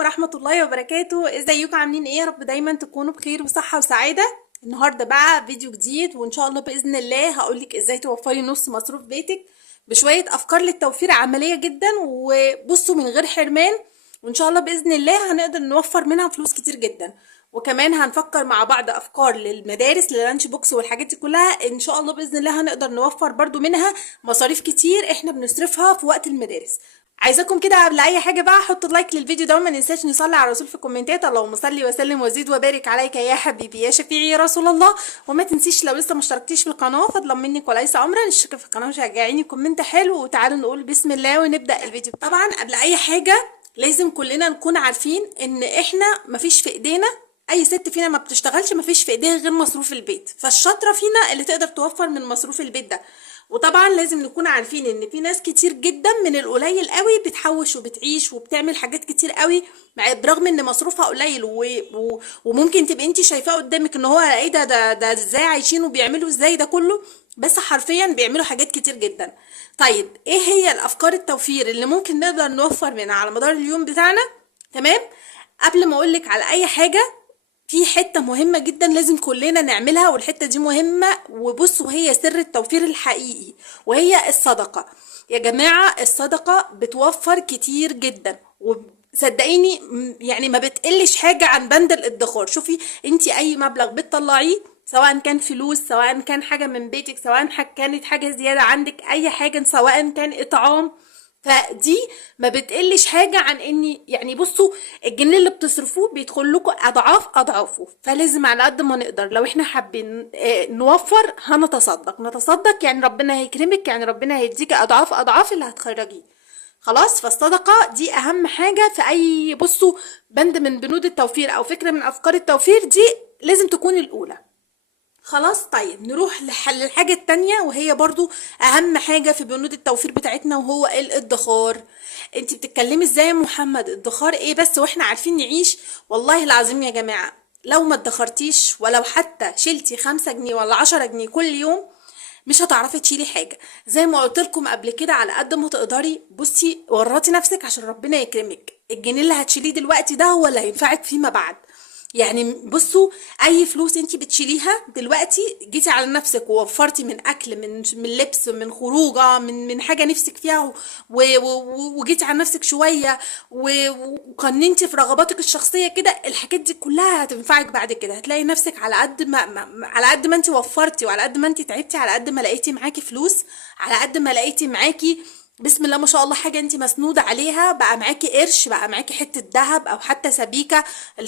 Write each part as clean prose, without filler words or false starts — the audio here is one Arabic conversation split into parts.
ورحمة الله وبركاته. ازيكم عاملين ايه؟ يا رب دايما تكونوا بخير وصحة وسعادة. النهاردة بقى فيديو جديد، وان شاء الله بإذن الله هقولك ازاي توفري نص مصروف بيتك بشوية افكار للتوفير عملية جدا، وبصوا من غير حرمان. وان شاء الله بإذن الله هنقدر نوفر منها فلوس كتير جدا. وكمان هنفكر مع بعض افكار للمدارس لللانش بوكس والحاجات دي كلها، ان شاء الله باذن الله هنقدر نوفر برضو منها مصاريف كتير احنا بنصرفها في وقت المدارس. عايزاكم كده قبل اي حاجه بقى حطوا لايك للفيديو ده، وما ننساش نصلي على الرسول في الكومنتات. اللهم صل وسلم وزيد وبارك عليك يا حبيبي يا شفيعي يا رسول الله. وما تنسيش لو لسه ما اشتركتيش في القناه فضلا منك وليس امرا اشتركي في القناه وشجعيني كومنت حلو، وتعالوا نقول بسم الله ونبدا الفيديو. طبعا قبل اي حاجه لازم كلنا نكون عارفين ان احنا مفيش في ايدينا، اي ست فينا ما بتشتغلش مفيش في ايديها غير مصروف البيت، فالشاطره فينا اللي تقدر توفر من مصروف البيت ده. وطبعا لازم نكون عارفين ان في ناس كتير جدا من القليل قوي بتحوش وبتعيش وبتعمل حاجات كتير قوي برغم ان مصروفها قليل وممكن تبقى انت شايفاه قدامك ان هو ايه ده ازاي عايشين وبيعملوا ازاي ده كله، بس حرفيا بيعملوا حاجات كتير جدا. طيب ايه هي الافكار التوفير اللي ممكن نقدر نوفر منها على مدار اليوم بتاعنا؟ تمام. قبل ما اقولك على اي حاجه، في حتة مهمة جدا لازم كلنا نعملها، والحتة دي مهمة وبصوا هي سر التوفير الحقيقي، وهي الصدقة. يا جماعة الصدقة بتوفر كتير جدا، وصدقيني يعني ما بتقلش حاجة عن بند الادخار. شوفي انتي اي مبلغ بتطلعيه، سواء كان فلوس، سواء كان حاجة من بيتك، سواء كانت حاجة زيادة عندك، اي حاجة، سواء كان اطعام، فدي ما بتقلش حاجة عن اني يعني بصوا الجنيه اللي بتصرفوه بيدخل لكم اضعاف اضعافه. فلازم على قد ما نقدر لو احنا حابين نوفر نتصدق، يعني ربنا هيكرمك، يعني ربنا هيديك اضعاف اضعاف اللي هتخرجيه. خلاص، فالصدقة دي اهم حاجة في اي بصوا بند من بنود التوفير او فكرة من افكار التوفير، دي لازم تكون الاولى. خلاص، طيب نروح للحاجة التانية، وهي برضو اهم حاجة في بنود التوفير بتاعتنا، وهو الادخار. انت بتتكلمي ازاي يا محمد؟ ادخار ايه بس واحنا عارفين نعيش؟ والله العظيم يا جماعة لو ما ادخرتيش ولو حتى شلتي 5 جنيه ولا 10 جنيه كل يوم مش هتعرفي تشيلي حاجة. زي ما قلت لكم قبل كده، على قد ما تقدري بصي ورطي نفسك عشان ربنا يكرمك. الجنيه اللي هتشيليه دلوقتي ده هو اللي هينفعك فيما بعد. يعني بصوا اي فلوس انتي بتشيليها دلوقتي جيتي على نفسك ووفرتي من اكل، من لبس، من خروجه، من حاجه نفسك فيها، وجيتي على نفسك شويه وقننتي في رغباتك الشخصيه كده، الحاجات دي كلها هتنفعك بعد كده. هتلاقي نفسك على قد على قد ما انتي وفرتي، وعلى قد ما انتي تعبتي، على قد ما لقيتي معاكي فلوس، على قد ما لقيتي معاكي بسم الله ما شاء الله حاجه انت مسنوده عليها، بقى معاكي قرش، بقى معاكي حته ذهب او حتى سبيكه.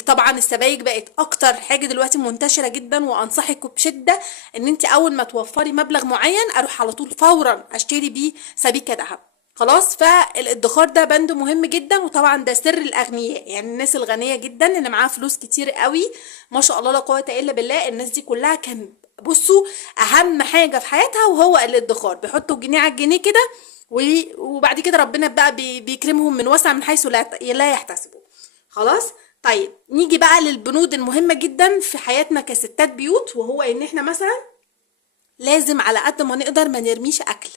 طبعا السبايك بقت اكتر حاجه دلوقتي منتشره جدا، وانصحك بشده ان انت اول ما توفري مبلغ معين اروح على طول فورا اشتري بيه سبيكه ذهب. خلاص، فالادخار ده بند مهم جدا، وطبعا ده سر الاغنياء، يعني الناس الغنيه جدا اللي معاها فلوس كتير قوي ما شاء الله لا قوه الا بالله، الناس دي كلها كان بصوا اهم حاجه في حياتها وهو الادخار. بيحطوا جنيه على الجنيه كده، وبعد كده ربنا بقى بيكرمهم من وسع من حيث لا يحتسبوا. خلاص، طيب نيجي بقى للبنود المهمة جدا في حياتنا كستات بيوت، وهو ان احنا مثلا لازم على قد ما نقدر ما نرميش اكل.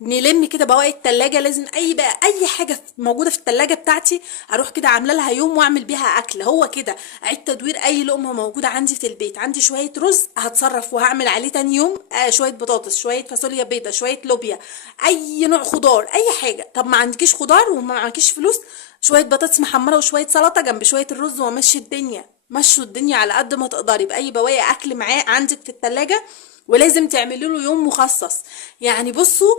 نلم كده بواقي التلاجة، لازم اي حاجه موجوده في التلاجة بتاعتي اروح كده عامله لها يوم واعمل بيها اكل. هو كده اعيد تدوير اي لقمه موجوده عندي في البيت. عندي شويه رز هتصرف وهعمل عليه تاني يوم شويه بطاطس، شويه فاصوليا بيضه، شويه لوبيا، اي نوع خضار، اي حاجه. طب ما عندكيش خضار وما معكيش فلوس، شويه بطاطس محمره وشويه سلطه جنب شويه الرز، ومشي الدنيا. مشوا الدنيا على قد ما تقدري باي بواقي اكل معاه عندك في التلاجة، ولازم تعملوا له يوم مخصص. يعني بصوا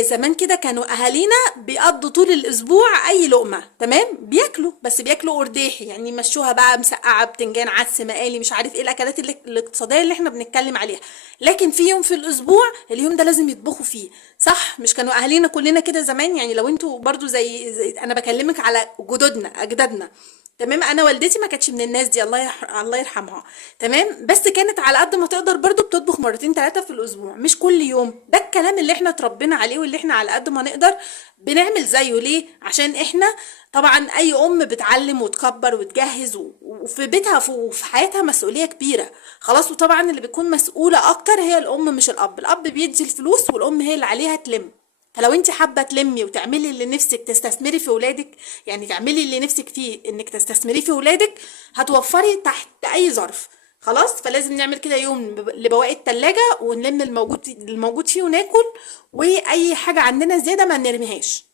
زمان كده كانوا اهالينا بيقضوا طول الاسبوع اي لقمه تمام بياكلوا، بس بياكلوا قرداحي، يعني يمشوها بقى مسقعه، بتنجان، عدس، مقالي، مش عارف ايه الاكلات الاقتصاديه اللي احنا بنتكلم عليها. لكن في يوم في الاسبوع اليوم ده لازم يطبخوا فيه. صح؟ مش كانوا اهالينا كلنا كده زمان؟ يعني لو انتوا برضو زي انا بكلمك على جدودنا اجدادنا، تمام. انا والدتي ما كانتش من الناس دي، الله يرحمها، تمام. بس كانت على قد ما تقدر برضو بتطبخ مرتين ثلاثه في الاسبوع، مش كل يوم. ده الكلام اللي احنا اتربينا عليه، واللي احنا على قد ما نقدر بنعمل زيه. ليه؟ عشان احنا طبعا اي ام بتعلم وتكبر وتجهز، وفي بيتها وفي حياتها مسؤوليه كبيره. خلاص، وطبعا اللي بتكون مسؤوله اكتر هي الام مش الاب. الاب بيدي الفلوس، والام هي اللي عليها تلم. فلو انت حابه تلمي وتعملي اللي نفسك تستثمري في ولادك، يعني تعملي اللي نفسك فيه انك تستثمري في ولادك، هتوفري تحت اي ظرف. خلاص، فلازم نعمل كده يوم لبواقي التلاجة ونلم الموجود فيه وناكل، واي حاجه عندنا زياده ما نرميهاش،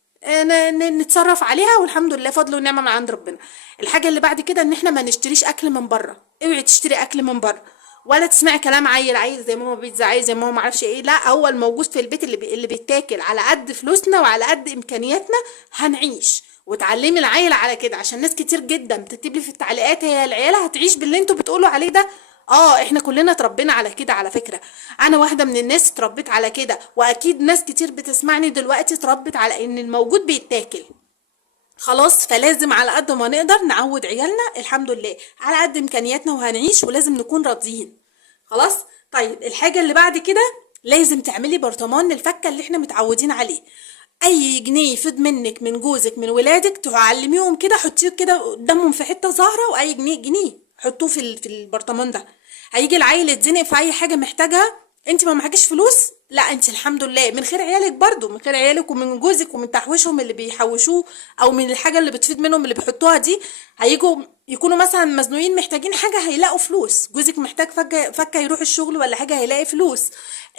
نتصرف عليها، والحمد لله فضل ونعمه من عند ربنا. الحاجه اللي بعد كده ان احنا ما نشتريش اكل من بره. اوعي تشتري اكل من بره، ولا تسمعي كلام عيل زي ماما بيتزا، عيل زي ماما معرفش ايه. لا، هو الموجود في البيت اللي بيتاكل على قد فلوسنا وعلى قد امكانياتنا هنعيش. وتعلمي العيل على كده، عشان ناس كتير جدا بتكتب لي في التعليقات هي العيال هتعيش باللي انتوا بتقولوا عليه ده. احنا كلنا اتربينا على كده على فكرة. انا واحدة من الناس اتربيت على كده، واكيد ناس كتير بتسمعني دلوقتي اتربت على ان الموجود بيتاكل. خلاص، فلازم على قد ما نقدر نعود عيالنا الحمد لله على قد امكانياتنا وهنعيش، ولازم نكون راضيين. خلاص. طيب الحاجة اللي بعد كده، لازم تعملي برطمان للفكة اللي احنا متعودين عليه. اي جنيه يفيض منك من جوزك من ولادك تعلميهم كده، حطيه كده قدامهم في حتة ظاهرة، واي جنيه حطوه في البرطمان ده. هيجي العيل يتزنق في اي حاجة محتاجها، انت ما معكيش فلوس، لا انت الحمد لله من خير عيالك برضو، من خير عيالك ومن جوزك ومن تحويشهم اللي بيحوشوه، او من الحاجه اللي بتفيد منهم اللي بيحطوها دي. هيجوا يكونوا مثلا مزنوقين محتاجين حاجه هيلاقوا فلوس. جوزك محتاج فكه يروح الشغل ولا حاجه هيلاقي فلوس.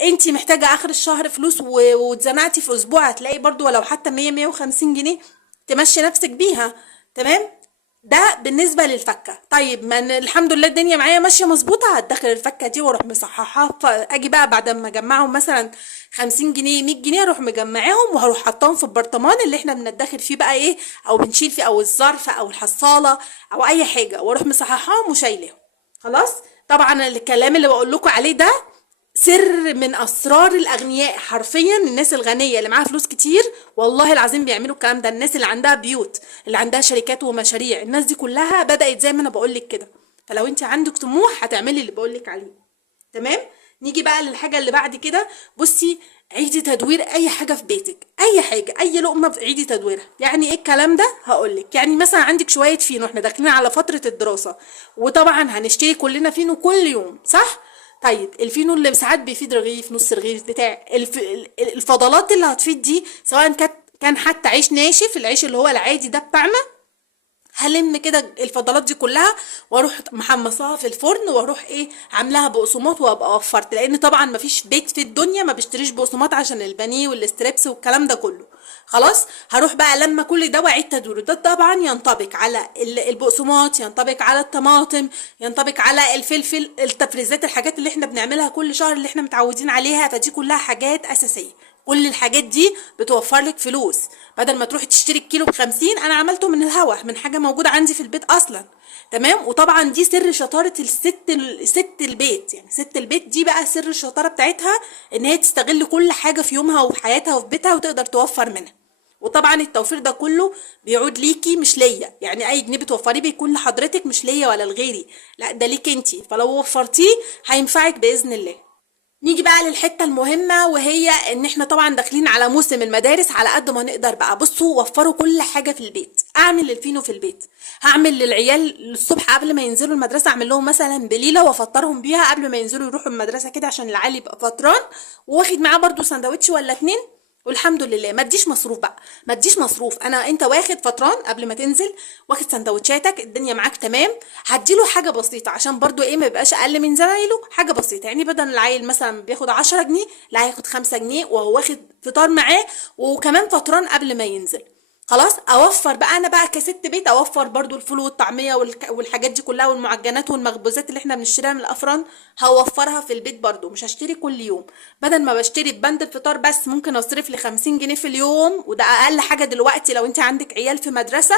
انت محتاجه اخر الشهر فلوس واتزنقتي في اسبوع، هتلاقي برضو ولو حتى 150 جنيه تمشي نفسك بيها. تمام. ده بالنسبه للفكه. طيب من الحمد لله الدنيا معايا ماشيه مظبوطه، هتدخل الفكه دي واروح مصححاها، اجي بقى بعد ما اجمعهم مثلا 50 جنيه 100 جنيه اروح مجمعاهم وهروح حطاهم في البرطمان اللي احنا بندخل فيه بقى ايه، او بنشيل فيه، او الظرف او الحصاله او اي حاجه، واروح مصححاهم وشايلاهم. خلاص. طبعا الكلام اللي بقول لكم عليه ده سر من اسرار الاغنياء، حرفيا الناس الغنيه اللي معاها فلوس كتير والله العظيم بيعملوا الكلام ده. الناس اللي عندها بيوت، اللي عندها شركات ومشاريع، الناس دي كلها بدات زي ما انا بقول لك كده. فلو انت عندك طموح هتعملي اللي بقول لك عليه. تمام. نيجي بقى للحاجه اللي بعد كده. بصي، عيدي تدوير اي حاجه في بيتك، اي حاجه، اي لقمه عيدي تدويرها. يعني ايه الكلام ده؟ هقول لك. يعني مثلا عندك شويه فينو، احنا داخلين على فتره الدراسه، وطبعا هنشتري كلنا فينو كل يوم، صح؟ طيب الفينو اللي ساعات بيفيد رغيف، نص رغيف بتاع الفضلات اللي هتفيد دي، سواء كان حتى عيش ناشف، العيش اللي هو العادي ده بتاعنا، هلم كده الفضلات دي كلها واروح محمصاها في الفرن، واروح ايه عاملاها بقسماط، وابقى وفرت. لان طبعا مفيش بيت في الدنيا ما بيشتريش بقسماط عشان البانيه والستريبس والكلام ده كله. خلاص. هروح بقى لما كل ده واعيد تدويره. ده طبعا ينطبق على البقسماط، ينطبق على الطماطم، ينطبق على الفلفل، التفريزات، الحاجات اللي احنا بنعملها كل شهر اللي احنا متعودين عليها. فدي كلها حاجات اساسيه. كل الحاجات دي بتوفر لك فلوس. بدل ما تروحي تشتري الكيلو ب50، انا عملته من الهوا، من حاجه موجوده عندي في البيت اصلا. تمام. وطبعا دي سر شطاره ست البيت. يعني ست البيت دي بقى سر الشطاره بتاعتها، ان هي تستغل كل حاجه في يومها وفي حياتها وفي بيتها وتقدر توفر منها. وطبعا التوفير ده كله بيعود ليكي مش ليا. يعني اي جنيه بتوفريه بيكون لحضرتك مش ليا ولا لغيري، لا ده ليك انتي. فلو وفرتيه هينفعك باذن الله. نيجي بقى للحته المهمه، وهي ان احنا طبعا داخلين على موسم المدارس. على قد ما نقدر بقى، بصوا، وفروا كل حاجه في البيت. اعمل الفينو في البيت، هعمل للعيال الصبح قبل ما ينزلوا المدرسه، اعمل لهم مثلا بليله وافطرهم بيها قبل ما ينزلوا يروحوا المدرسه كده، عشان العيال يبقى فطران واخد معاه برضو سندوتش ولا اتنين. والحمد لله ما تديش مصروف بقى، ما تديش مصروف. انت واخد فطران قبل ما تنزل، واخد سندوتشاتك، الدنيا معاك تمام. هديله حاجه بسيطه عشان برضو ايه ما يبقاش اقل من زمايله، حاجه بسيطه. يعني بدل العيل مثلا بياخد 10 جنيه، لا هياخد 5 جنيه، وهو واخد فطار معاه وكمان فطران قبل ما ينزل. خلاص. اوفر بقى انا بقى كست بيت، اوفر برضو الفول والطعميه والحاجات دي كلها، والمعجنات والمخبوزات اللي احنا بنشتريها من الافران، هوفرها في البيت برضو. مش هشتري كل يوم. بدل ما بشتري ببند الفطار بس، ممكن اصرف لي 50 جنيه في اليوم، وده اقل حاجه دلوقتي. لو انت عندك عيال في مدرسه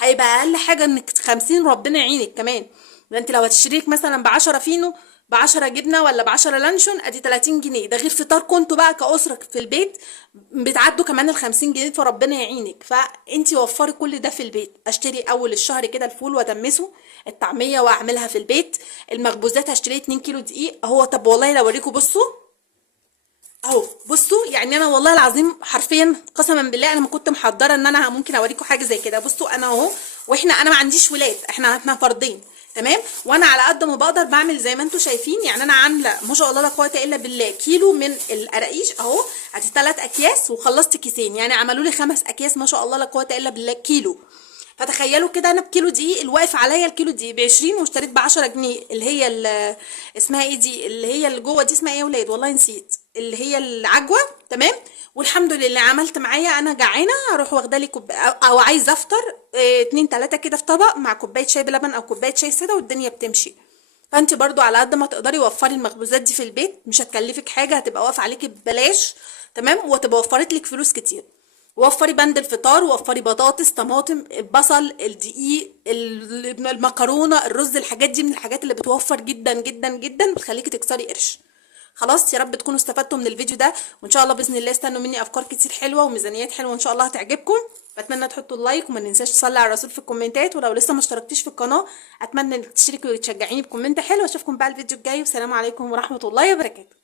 هيبقى اقل حاجه انك 50، ربنا يعينك كمان. ده انت لو هتشتريك مثلا ب10 فينو، ب10 جبنه، ولا ب10 لانشون، ادي 30 جنيه. ده غير فطار كنتوا بقى كاسره في البيت بتعدوا كمان ال50 جنيه، فربنا يعينك. فانتي وفري كل ده في البيت. اشتري اول الشهر كده الفول وادمسه، الطعميه واعملها في البيت، المخبوزات هشتري 2 كيلو دقيق اهو. طب والله لو اوريكم، بصوا اهو، بصوا. يعني انا والله العظيم حرفيا قسما بالله انا ما كنت محضره ان انا ممكن اوريكم حاجه زي كده. بصوا انا اهو، انا ما عنديش ولاد، احنا فردين. تمام. وانا على قد ما بقدر بعمل زي ما انتم شايفين، يعني انا عامله ما شاء الله لا قوه الا بالله كيلو من القراقيش اهو، ادي 3 اكياس وخلصت كيسين، يعني عملوا لي 5 اكياس ما شاء الله لا قوه الا بالله كيلو. فتخيلوا كده انا بكيلو دقيق الواقف عليا الكيلو دقيق ب 20 واشتريت ب 10 جنيه اللي هي اسمها ايه دي، اللي هي اللي جوه دي اسمها ايه يا ولاد والله نسيت، اللي هي العجوه. تمام. والحمد لله عملت معايا، انا جعانه اروح واخده لي او عايزه افطر 2 3 كده في طبق مع كوبايه شاي بلبن او كوبايه شاي ساده والدنيا بتمشي. فانت برضو على قد ما تقدري وفري المخبوزات دي في البيت، مش هتكلفك حاجه، هتبقى واقفه عليكي ببلاش. تمام. وهتبقى وفرت لك فلوس كتير. وفري بند الفطار، وفري بطاطس، طماطم، البصل، الدقيق، المكرونه، الرز، الحاجات دي من الحاجات اللي بتوفر جدا جدا جدا، بتخليكي تكسري قرش. خلاص، يا رب تكونوا استفدتوا من الفيديو ده، وان شاء الله باذن الله استنوا مني افكار كتير حلوه وميزانيات حلوه ان شاء الله هتعجبكم. بتمنى تحطوا اللايك وما ننساش تصلي على الرسول في الكومنتات، ولو لسه ما اشتركتيش في القناه اتمنى انك تشتركي وتشجعيني بكومنت حلو. اشوفكم بقى الفيديو الجاي، والسلام عليكم ورحمه الله وبركاته.